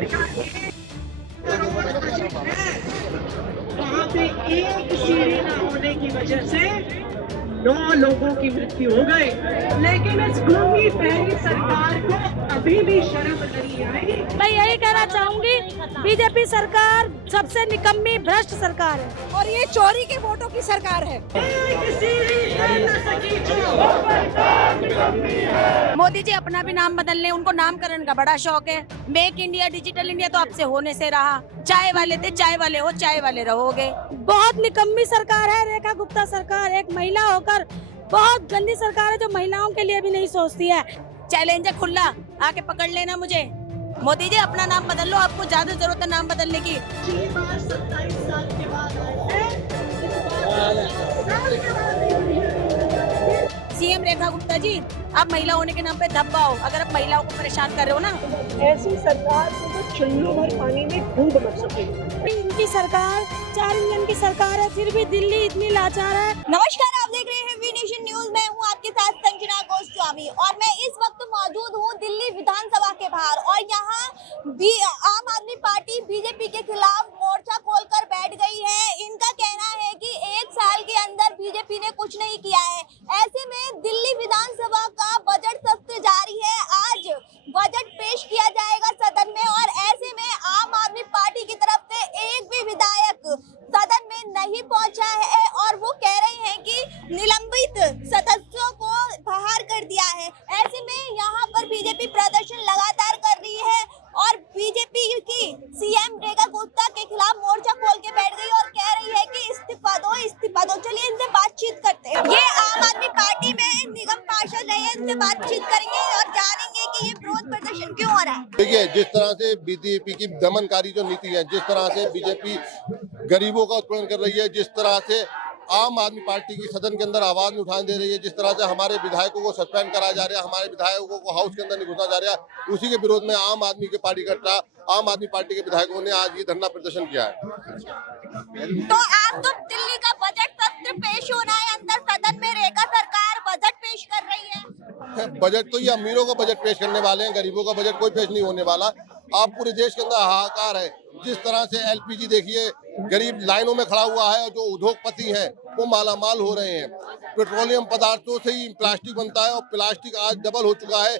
बिहार का एक वहाँ पे एक सीढ़ी न होने की वजह से 9 लोगों की मृत्यु हो गई। लेकिन इस गूंगी बहरी सरकार को अभी भी शर्म नहीं आई। मैं यही कहना चाहूंगी, बीजेपी सरकार सबसे निकम्मी भ्रष्ट सरकार है और ये चोरी के वोटों की सरकार है। मोदी जी अपना भी नाम बदल लें, उनको नामकरण का बड़ा शौक है। मेक इंडिया, डिजिटल इंडिया तो अब से होने से रहा। चाय वाले थे, चाय वाले हो, चाय वाले रहोगे। बहुत निकम्मी सरकार है रेखा गुप्ता सरकार। एक महिला होकर बहुत गंदी सरकार है जो महिलाओं के लिए भी नहीं सोचती है। चैलेंज है खुला, आके पकड़ लेना मुझे। मोदी जी अपना नाम बदल लो, आपको ज्यादा जरूरत है नाम बदलने की। 27 साल के बाद सीएम रेखा गुप्ता जी, आप महिला होने के नाम पे धब्बा हो, अगर आप महिलाओं को परेशान कर रहे हो ना। ऐसी सरकार को तो चुल्लू भर पानी में डूब मर सके। इनकी सरकार 4 इंजन की सरकार है, फिर भी दिल्ली इतनी लाचार है। नमस्कार, आप देख रहे हैं वी नेशन न्यूज। मैं हूं आपके साथ संजना गोस्वामी और मैं इस वक्त मौजूद हूं दिल्ली विधानसभा के बाहर और यहां भी आम आदमी पार्टी बीजेपी के खिलाफ मोर्चा खोलकर बैठ गई है। इनका कहना है कि 1 साल के अंदर बीजेपी ने कुछ नहीं किया है। ऐसे में दिल्ली विधानसभा का बजट सत्र जारी है। आज बजट पेश किया जाएगा सदन में और ऐसे में आम आदमी पार्टी की तरफ से एक भी विधायक सदन में नहीं पहुंचा है और वो कह रहे हैं कि निलंबित सदस्यों को बाहर कर दिया है। ऐसे में यहाँ पर बीजेपी प्रदर्शन लगातार कर रही है और बीजेपी की सीएम रेखा गुप्ता के खिलाफ मोर्चा खोल के बैठ गई और कह रही है कि इस्तीफा दो, इस्तीफा दो। चलिए इनसे बातचीत करते हैं। ये आम आदमी पार्टी में निगम पार्षद रहे हैं, इनसे बातचीत करेंगे और जानेंगे कि ये विरोध प्रदर्शन क्यों हो रहा है। देखिए, जिस तरह से बीजेपी की दमनकारी जो नीति है, जिस तरह से बीजेपी गरीबों का उत्पीड़न कर रही है, जिस तरह से आम आदमी पार्टी की सदन के अंदर आवाज नहीं उठाने दे रही है, जिस तरह से हमारे विधायकों को सस्पेंड कराया जा रहा है, हमारे विधायकों को हाउस के अंदर नहीं घुसना जा रहा है, उसी के विरोध में आम आदमी की पार्टी के विधायकों ने आज ये धरना प्रदर्शन किया है। तो आज तो दिल्ली का बजट सत्र पेश होना है, अंदर सदन में रेखा सरकार बजट पेश कर रही है। बजट तो ये अमीरों का बजट पेश करने वाले हैं, गरीबों का बजट कोई पेश नहीं होने वाला। आप पूरे देश के अंदर हाहाकार है। जिस तरह से एलपीजी देखिए, गरीब लाइनों में खड़ा हुआ है, जो उद्योगपति हैं वो मालामाल हो रहे हैं। पेट्रोलियम पदार्थों से ही प्लास्टिक बनता है और प्लास्टिक आज डबल हो चुका है।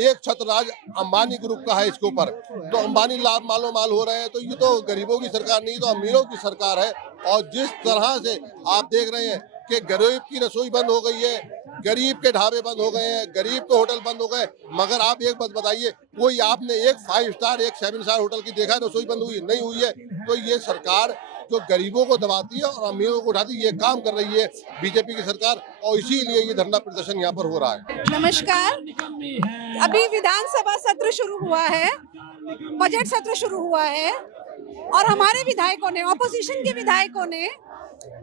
एक छत्र राज अंबानी ग्रुप का है इसके ऊपर, तो अंबानी लाभ मालो माल हो रहे हैं। तो ये तो गरीबों की सरकार नहीं, तो अमीरों की सरकार है। और जिस तरह से आप देख रहे हैं कि गरीब की रसोई बंद हो गई है, गरीब के ढाबे बंद हो गए हैं, गरीब के होटल बंद हो गए। मगर आप एक बात बताइए, कोई आपने एक 5 स्टार, एक 7 स्टार होटल की देखा है रसोई बंद हुई? नहीं हुई है। तो ये सरकार जो गरीबों को दबाती है और अमीरों को उठाती है, ये काम कर रही है बीजेपी की सरकार, और इसीलिए ये धरना प्रदर्शन यहाँ पर हो रहा है। नमस्कार, अभी विधानसभा सत्र शुरू हुआ है, बजट सत्र शुरू हुआ है और हमारे विधायकों ने, ऑपोजिशन के विधायकों ने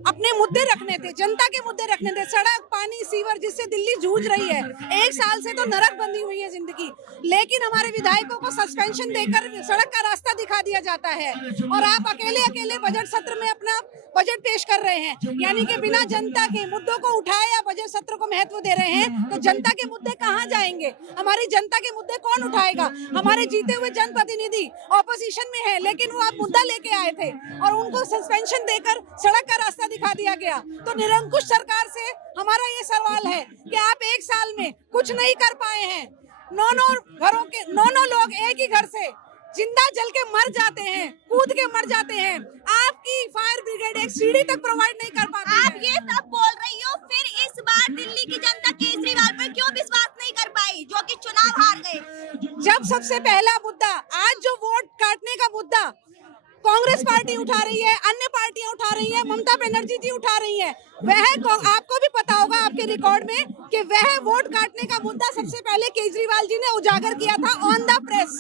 अपने मुद्दे रखने थे, जनता के मुद्दे रखने थे। सड़क, पानी, सीवर, जिससे दिल्ली जूझ रही है। 1 साल से तो नरक बंदी हुई है जिंदगी, लेकिन हमारे विधायकों को सस्पेंशन देकर सड़क का रास्ता दिखा दिया जाता है और आप अकेले अकेले बजट सत्र में अपना बजट पेश कर रहे हैं। यानी कि बिना जनता के मुद्दों को उठाए या बजट सत्र को महत्व दे रहे हैं, तो जनता के मुद्दे कहाँ जाएंगे? हमारी जनता के मुद्दे कौन उठाएगा? हमारे जीते हुए जनप्रतिनिधि ऑपोजिशन में है, लेकिन वो आप मुद्दा लेके आए थे और उनको सस्पेंशन देकर सड़क का रास्ता दिखा दिया गया। तो निरंकुश सरकार से हमारा ये सवाल है कि आप 1 साल में कुछ नहीं कर पाए हैं। 9 लोग एक ही घर से जिंदा जल के मर जाते हैं, कूद के मर जाते हैं। आपकी फायर ब्रिगेड एक सीढ़ी तक प्रोवाइड नहीं कर पाती। आप ये सब बोल रही हो, फिर इस बार दिल्ली की जनता केजरीवाल पर क्यों विश्वास नहीं कर पाई, जो कि चुनाव हार गए? जब सबसे पहला मुद्दा, आज जो वोट काटने का मुद्दा कांग्रेस पार्टी उठा रही है, अन्य पार्टियां उठा रही है, ममता बनर्जी जी उठा रही है, वह आपको भी पता होगा आपके रिकॉर्ड में कि वह वोट काटने का मुद्दा सबसे पहले केजरीवाल जी ने उजागर किया था ऑन द प्रेस,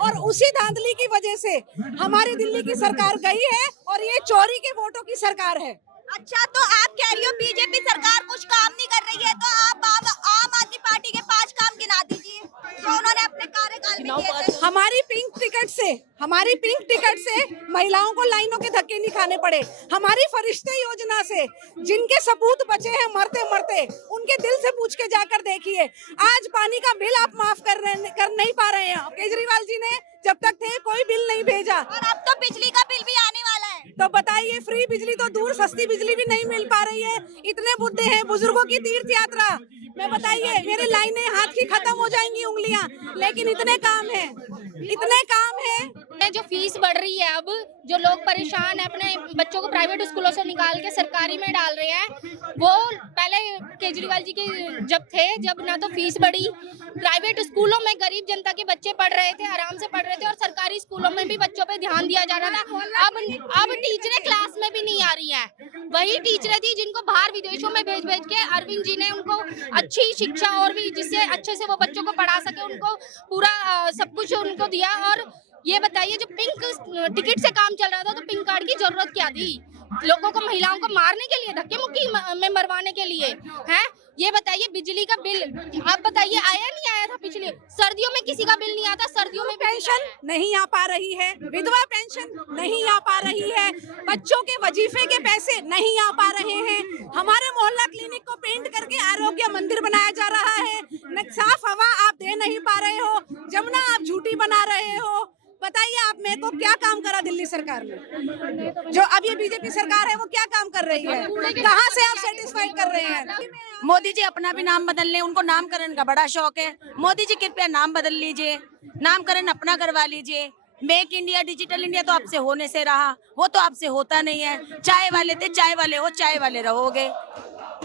और उसी धांधली की वजह से हमारी दिल्ली की सरकार गई है और ये चोरी के वोटों की सरकार है। अच्छा, तो आप कह रही हो बीजेपी सरकार कुछ काम नहीं कर रही है, तो आप आम आदमी पार्टी के 5 काम गिना दीजिए जो उन्होंने अपने कार्यकाल में किए थे। हमारी पिंक टिकट टिकट से, हमारी पिंक टिकट से महिलाओं को लाइनों के धक्के नहीं खाने पड़े। हमारी फरिश्ते योजना से जिनके सपूत बचे हैं मरते मरते, उनके दिल से पूछ के जाकर देखिए। आज पानी का बिल आप माफ कर नहीं पा रहे हैं। केजरीवाल जी ने जब तक थे कोई बिल नहीं भेजा, और अब तो बिजली का बिल भी आने वाला है। तो बताइए, फ्री बिजली तो दूर, सस्ती बिजली भी नहीं मिल पा रही है। इतने मुद्दे हैं, बुजुर्गों की तीर्थ यात्रा में बताइए, मेरे लाइनें हाथ की खत्म हो जाएंगी उंगलियां, लेकिन इतने काम है, इतने काम है। जो फीस बढ़ रही है, अब जो लोग परेशान है, अपने बच्चों को प्राइवेट स्कूलों से निकाल के सरकारी में डाल रहे हैं, वो पहले केजरीवाल जी के जब थे, जब ना तो फीस बढ़ी, प्राइवेट स्कूलों में गरीब जनता के बच्चे पढ़ रहे थे, आराम से पढ़ रहे थे, और सरकारी स्कूलों में भी बच्चों पे ध्यान दिया जा रहा था। अब टीचरें क्लास में भी नहीं आ रही हैं। वही टीचरें थी जिनको बाहर विदेशों में भेज के अरविंद जी ने उनको अच्छी शिक्षा और भी जिससे अच्छे से वो बच्चों को पढ़ा सके, उनको पूरा सब कुछ उनको दिया। और ये बताइए, जो पिंक टिकट से काम चल रहा था, तो पिंक कार्ड की जरूरत क्या थी? लोगों को, महिलाओं को मारने के लिए, धक्के मुक्की में मरवाने के लिए हैं? ये बताइए, बिजली का बिल आप बताइए आया नहीं आया था? पिछले सर्दियों में किसी का बिल नहीं आता, सर्दियों में पेंशन नहीं आ पा रही है, विधवा पेंशन नहीं आ पा रही है, बच्चों के वजीफे के पैसे नहीं आ पा रहे हैं। हमारे मोहल्ला क्लिनिक को पेंट करके आरोग्य मंदिर बनाया जा रहा है। साफ हवा आप दे नहीं पा रहे हो, जमुना आप झूठी बना रहे हो। बताइए आप मेरे को, क्या काम करा दिल्ली सरकार ने? जो अब ये बीजेपी सरकार है, वो क्या काम कर रही है? कहाँ से आप सेटिस्फाइड कर रहे हैं? मोदी जी अपना भी नाम बदल लें, उनको नामकरण का बड़ा शौक है। मोदी जी कृपया नाम बदल लीजिए, नामकरण अपना करवा लीजिए। मेक इंडिया, डिजिटल इंडिया तो आपसे होने से रहा, वो तो आपसे होता नहीं है। चाय वाले थे, चाय वाले हो, चाय वाले रहोगे।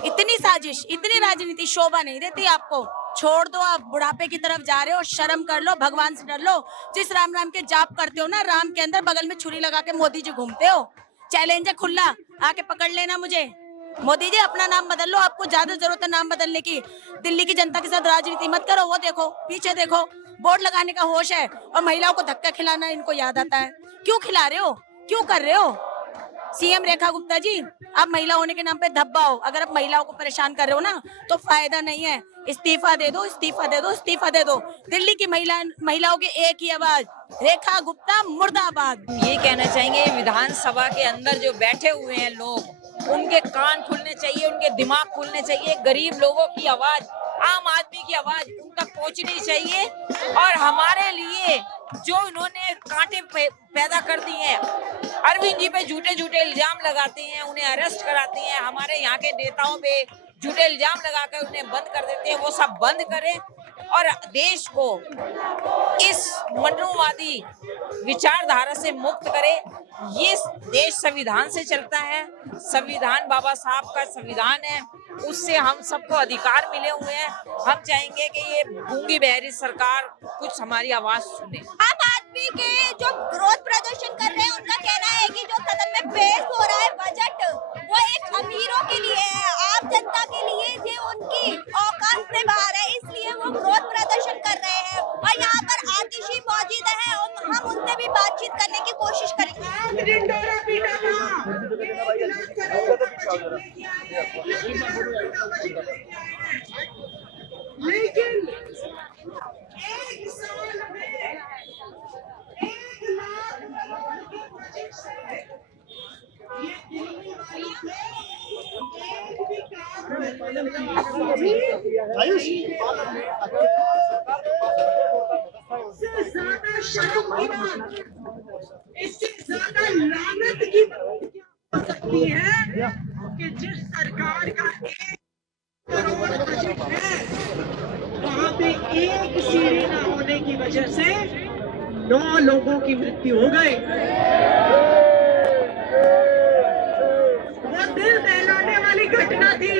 इतनी साजिश, इतनी राजनीति शोभा नहीं देती आपको। छोड़ दो, आप बुढ़ापे की तरफ जा रहे हो, शर्म कर लो, भगवान से डर लो। जिस राम राम के जाप करते हो ना, राम के अंदर बगल में छुरी लगा के मोदी जी घूमते हो। चैलेंज है खुला, आके पकड़ लेना मुझे। मोदी जी अपना नाम बदल लो, आपको ज्यादा जरूरत है नाम बदलने की। दिल्ली की जनता के साथ राजनीति मत करो। वो देखो, पीछे देखो, बोर्ड लगाने का होश है और महिलाओं को धक्का खिलाना इनको याद आता है। क्यों खिला रहे हो, क्यों कर रहे हो? सीएम रेखा गुप्ता जी, आप महिला होने के नाम पे धब्बा हो। अगर आप महिलाओं को परेशान कर रहे हो ना, तो फायदा नहीं है। इस्तीफा दे दो, इस्तीफा दे दो, इस्तीफा दे दो। दिल्ली की महिलाओं की एक ही आवाज, रेखा गुप्ता मुर्दाबाद। ये कहना चाहेंगे, विधानसभा के अंदर जो बैठे हुए हैं लोग, उनके कान खुलने चाहिए, उनके दिमाग खुलने चाहिए। गरीब लोगों की आवाज, आम आदमी की आवाज उन तक पहुंचनी चाहिए। और हमारे लिए जो इन्होंने कांटे पैदा कर दिए हैं, अरविंद जी पे झूठे झूठे इल्जाम लगाते हैं, उन्हें अरेस्ट कराते हैं, हमारे यहाँ के नेताओं पे झूठे इल्जाम लगाकर उन्हें बंद कर देते हैं। वो सब बंद करें और देश को इस मनुवादी विचारधारा से मुक्त करें। ये देश संविधान से चलता है, संविधान बाबा साहब का संविधान है, उससे हम सबको अधिकार मिले हुए हैं। हम चाहेंगे कि ये गूंगी बहरी सरकार कुछ हमारी आवाज सुने। आम आदमी के जो विरोध प्रदर्शन कर रहे हैं, उनका कहना है कि जो सदन में पेश हो रहा है बजट, वो एक अमीरों के लिए है, आम जनता के लिए ये उनकी औकात से बाहर है, इसलिए वो विरोध प्रदर्शन कर रहे हैं। और यहाँ पर आतिशी मौजूद है और हम उनसे भी बातचीत करने की कोशिश करेंगे। लेकिन एक साल में 1 लाख करोड़ के बजट से ये दिल्ली वालों को एक भी काम इससे ज्यादा शर्म की बात, इससे ज्यादा लानत की बात क्या हो सकती है कि जिस सरकार का 1 करोड़ बजट है, वहाँ पे एक सीढ़ी न होने की वजह से 9 लोगों की मृत्यु हो गई। वो दिल दहलाने वाली घटना थी।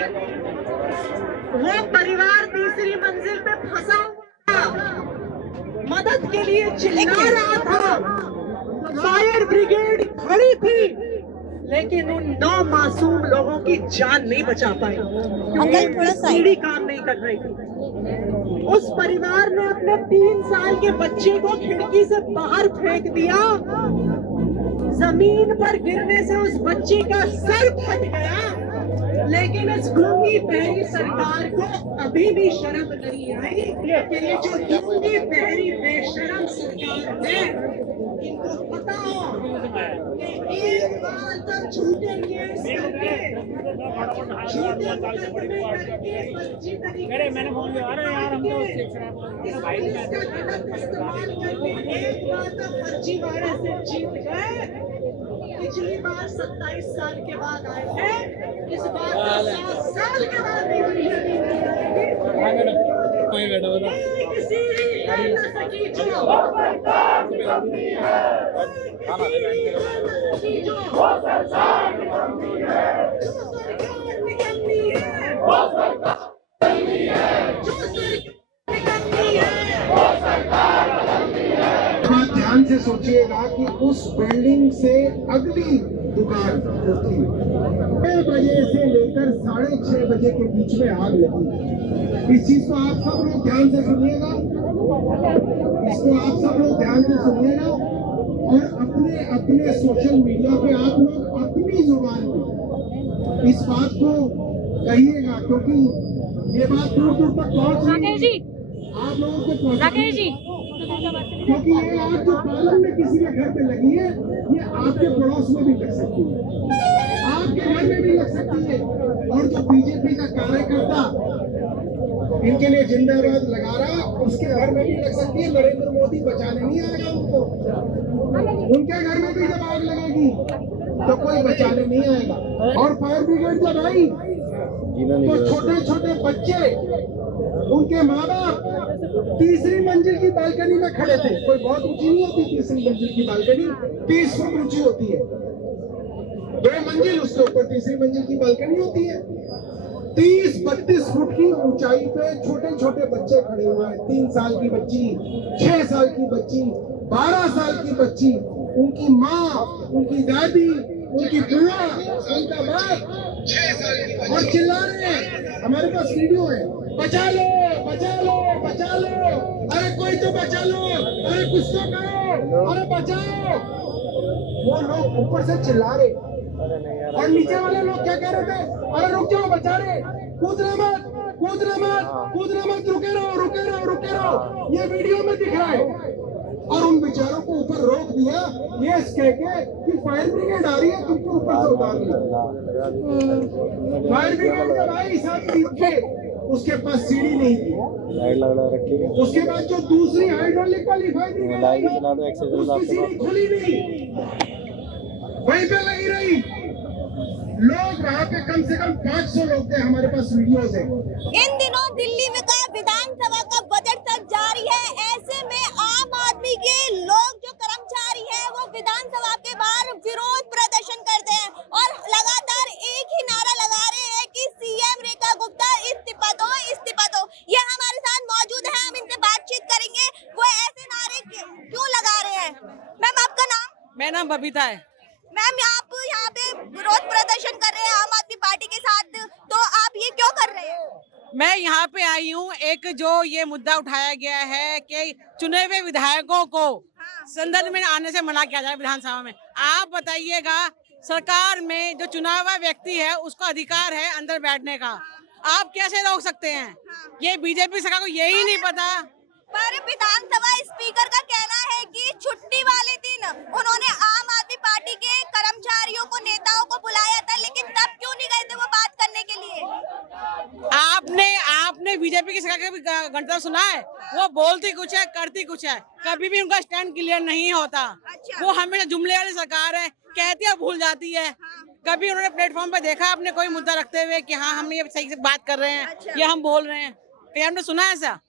वो परिवार तीसरी मंजिल पे फंसा हुआ था, मदद के लिए चिल्ला रहा था, फायर ब्रिगेड खड़ी थी, लेकिन उन 9 मासूम लोगों की जान नहीं बचा पाई क्योंकि सीढ़ी काम नहीं कर रही थी। उस परिवार ने अपने 3 साल के बच्चे को खिड़की से बाहर फेंक दिया। जमीन पर गिरने से उस बच्चे का सर फट गया, लेकिन इस गूंगी बहरी सरकार को अभी भी शर्म नहीं आई कि ये जो गूंगी बहरी बेशरम सरकार है, इनको पता हो कि एक बार तक झूठे केस करके, झूठे मुकदमे करके फर्जी तरीके से इस पुलिस का गलत इस्तेमाल करके एक बार तक फर्जी वायरस से जीत गए। पिछली बार 27 साल के बाद आए थे, इस बार 7 साल के बाद भी थोड़ा ध्यान से सोचिएगा कि उस बिल्डिंग से अगली दुकान 6 बजे से लेकर 6:30 बजे के बीच में आग लगी। इस चीज को आप सब लोग ध्यान से सुनिएगा, इसको आप सब लोग ध्यान से सुनिएगा और अपने अपने सोशल मीडिया पे आप लोग अपनी जुबान में इस बात को कहिएगा, क्योंकि ये बात दूर दूर तक पहुंच रही है, आप लोगों को पहुंचाएगी। क्योंकि ये आग जो पालन में किसी के घर पे लगी है, ये आपके पड़ोस में भी लग सकती है, आपके घर में भी लग सकती है। और जो बीजेपी का कार्यकर्ता इनके लिए जिंदाबाद लगा रहा, उसके घर में भी लग सकती है। नरेंद्र मोदी बचाने नहीं आएगा उनको, उनके घर में भी जब आग लगेगी तो कोई बचाने नहीं आएगा। और फायर ब्रिगेड जब आई तो छोटे छोटे बच्चे, उनके माँ बाप 3री मंजिल की बालकनी में खड़े थे। कोई बहुत ऊंची नहीं होती 3री मंजिल की बालकनी, 30 फुट ऊंची होती है, 2 मंजिल उसके ऊपर 3री मंजिल की बालकनी होती है। 30-32 फुट की ऊंचाई पे छोटे छोटे बच्चे खड़े हुए हैं। 3 साल की बच्ची, 6 साल की बच्ची, 12 साल की बच्ची, उनकी माँ, उनकी दादी, उनकी बुआ, उनका बाप, और चिल्ला रहे हैं। हमारे पास वीडियो है, बचा लो बचा लो बचा लो, अरे कोई तो बचा लो, अरे कुछ तो करो, अरे बचाओ। वो लोग ऊपर से चिल्ला रहे और नीचे वाले लोग क्या कह रहे थे, अरे रुक जाओ, बचा रहे, कूदना मत कूदना मत कूदना मत, रुके रहो रुके रहो रुके रहो। ये वीडियो में दिख रहा है। और उन बेचारों को ऊपर रोक दिया ये कह के कि फायर ब्रिगेड आ रही है, तुमको ऊपर से उतार लिया। फायर ब्रिगेड जब आई साथ थे, उसके पास सीढ़ी नहीं थी। उसके बाद जो दूसरी हाइड्रोलिक वाली फायर ब्रिगेड आई, उसकी सीढ़ी खुली नहीं, वहीं पे लगी रही। लोग वहाँ पे कम से कम 500 लोग थे, हमारे पास वीडियोस है। इन दिनों दिल्ली में का विधानसभा का बजट सत्र जारी है। ऐसे में आम आदमी के लोग जो कर्मचारी हैं वो विधानसभा के बाहर विरोध प्रदर्शन करते हैं और लगातार एक ही नारा लगा रहे हैं कि सीएम रेखा गुप्ता इस्तीफा दो इस्तीफा दो। ये हमारे साथ मौजूद है, हम इनसे बातचीत करेंगे, वो ऐसे नारे क्यों लगा रहे हैं। मैम आपका नाम? मेरा नाम बबीता है। मैम आप यहाँ पे विरोध प्रदर्शन कर रहे हैं आम आदमी पार्टी के साथ, तो आप ये क्यों कर रहे हैं? मैं यहाँ पे आई हूँ, एक जो ये मुद्दा उठाया गया है कि चुने हुए विधायकों को संसद में आने से मना किया जाए विधानसभा में। आप बताइएगा, सरकार में जो चुना हुआ व्यक्ति है उसको अधिकार है अंदर बैठने का, आप कैसे रोक सकते हैं? ये बीजेपी सरकार को यही नहीं पता। पर विधानसभा स्पीकर का कहना है कि छुट्टी वाले दिन उन्होंने आम आदमी पार्टी के कर्मचारियों को, नेताओं को बुलाया था, लेकिन तब क्यों नहीं गए थे वो बात करने के लिए? आपने बीजेपी की सरकार का गणतंत्र सुना है? वो बोलती कुछ है, करती कुछ है, कभी भी उनका स्टैंड क्लियर नहीं होता। वो हमेशा जुमले वाली सरकार है, कहती है भूल जाती है। कभी उन्होंने प्लेटफॉर्म पे देखा आपने कोई मुद्दा रखते हुए कि हाँ हम ये सही से बात कर रहे हैं, ये हम बोल रहे हैं? कहीं हमने सुना है ऐसा?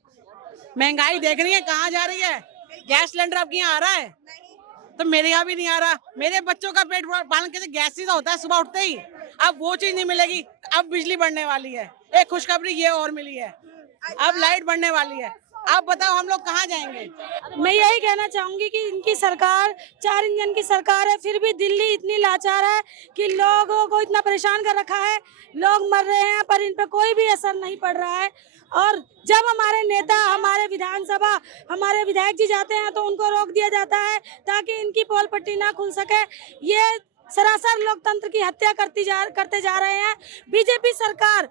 महंगाई देख रही है कहाँ जा रही है? गैस सिलेंडर आपके यहाँ आ रहा है? तो मेरे यहाँ भी नहीं आ रहा। मेरे बच्चों का पेट पालन कैसे गैस से होता है सुबह उठते ही, अब वो चीज नहीं मिलेगी। अब बिजली बढ़ने वाली है, एक खुशखबरी ये और मिली है, अब लाइट बढ़ने वाली है। आप बताओ हम लोग कहाँ जाएंगे? मैं यही कहना चाहूंगी कि इनकी सरकार 4 इंजन की सरकार है, फिर भी दिल्ली इतनी लाचार है कि लोगों को इतना परेशान कर रखा है। लोग मर रहे हैं पर इन पर कोई भी असर नहीं पड़ रहा है। और जब हमारे नेता, हमारे विधानसभा, हमारे विधायक जी जाते हैं तो उनको रोक दिया जाता है ताकि इनकी पोल पट्टी ना खुल सके। ये सरासर लोकतंत्र की हत्या करते जा रहे हैं। बीजेपी सरकार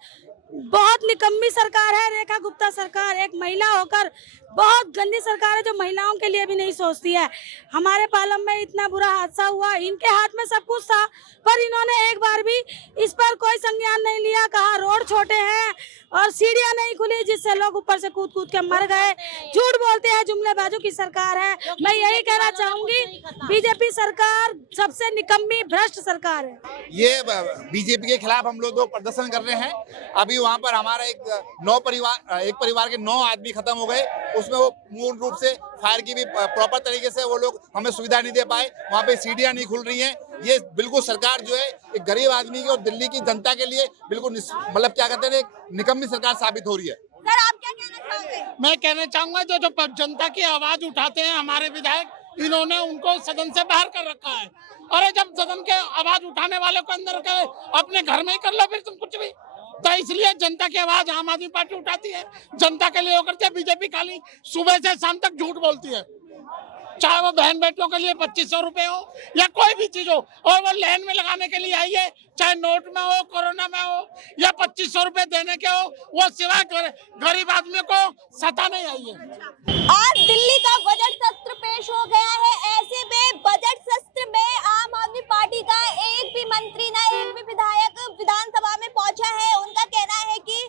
बहुत निकम्मी सरकार है। रेखा गुप्ता सरकार एक महिला होकर बहुत गंदी सरकार है, जो महिलाओं के लिए भी नहीं सोचती है। हमारे पालम में इतना बुरा हादसा हुआ, इनके हाथ में सब कुछ था, पर इन्होंने एक बार भी इस पर कोई संज्ञान नहीं लिया। कहा रोड छोटे हैं और सीढ़ियां नहीं खुली, जिससे लोग ऊपर से कूद कूद के मर गए। झूठ बोलते हैं, जुमलेबाजों की सरकार है। मैं यही कहना चाहूंगी, बीजेपी सरकार सबसे निकम्मी भ्रष्ट सरकार है। ये बीजेपी के खिलाफ हम लोग प्रदर्शन कर रहे हैं। अभी वहाँ पर हमारा एक परिवार के 9 आदमी खत्म हो गए। उसमें वो मूल रूप से फायर की भी प्रॉपर तरीके से वो लोग हमें सुविधा नहीं दे पाए। वहाँ पे सीढ़ियाँ नहीं खुल रही हैं। ये बिल्कुल सरकार जो है एक गरीब आदमी की और दिल्ली की जनता के लिए बिल्कुल मतलब क्या कहते हैं, एक निकम्मी सरकार साबित हो रही है। सर आप क्या कहना चाहोगे? मैं कहना चाहूंगा जो जनता की आवाज उठाते हैं हमारे विधायक, इन्होंने उनको सदन से बाहर कर रखा है। अरे जब सदन के आवाज उठाने वालों को अंदर के अपने घर में ही कर लो फिर तुम कुछ भी। तो इसलिए जनता की आवाज आम आदमी पार्टी उठाती है, जनता के लिए वो करती है। बीजेपी खाली सुबह से शाम तक झूठ बोलती है, चाहे वो बहन बेटियों के लिए 2500 रुपए हो या कोई भी चीज हो, और वो लाइन में लगाने के लिए आई है, चाहे नोट में हो, कोरोना में हो या 2500 रुपए देने के हो, वो सिवाय गरीब आदमी को सता नहीं आई है। आज दिल्ली का बजट सत्र पेश हो गया है। ऐसे में बजट सत्र में आम आदमी पार्टी का एक भी मंत्री ना एक भी विधायक विधानसभा में पहुंचा है। उनका कहना है कि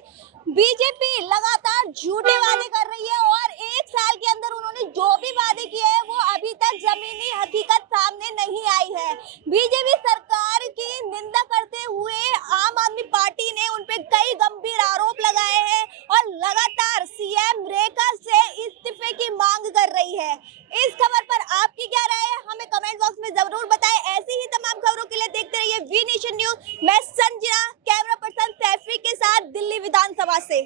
बीजेपी लगातार झूठे वादे कर रही है और 1 साल के अंदर उन्होंने जो भी वादे किए हैं वो अभी तक जमीनी हकीकत सामने नहीं आई है। बीजेपी सरकार की निंदा करते हुए आम आदमी पार्टी ने उनपे कई गंभीर आरोप लगाए हैं और लगातार सीएम रेखा से इस्तीफे की मांग कर रही है। इस खबर पर आपकी क्या राय है, हमें कमेंट बॉक्स में जरूर बताएं। ऐसी ही तमाम खबरों के लिए देखते रहिए वी नेशन न्यूज। मैं संजना, कैमरा पर्सन सैफी के साथ दिल्ली विधानसभा से।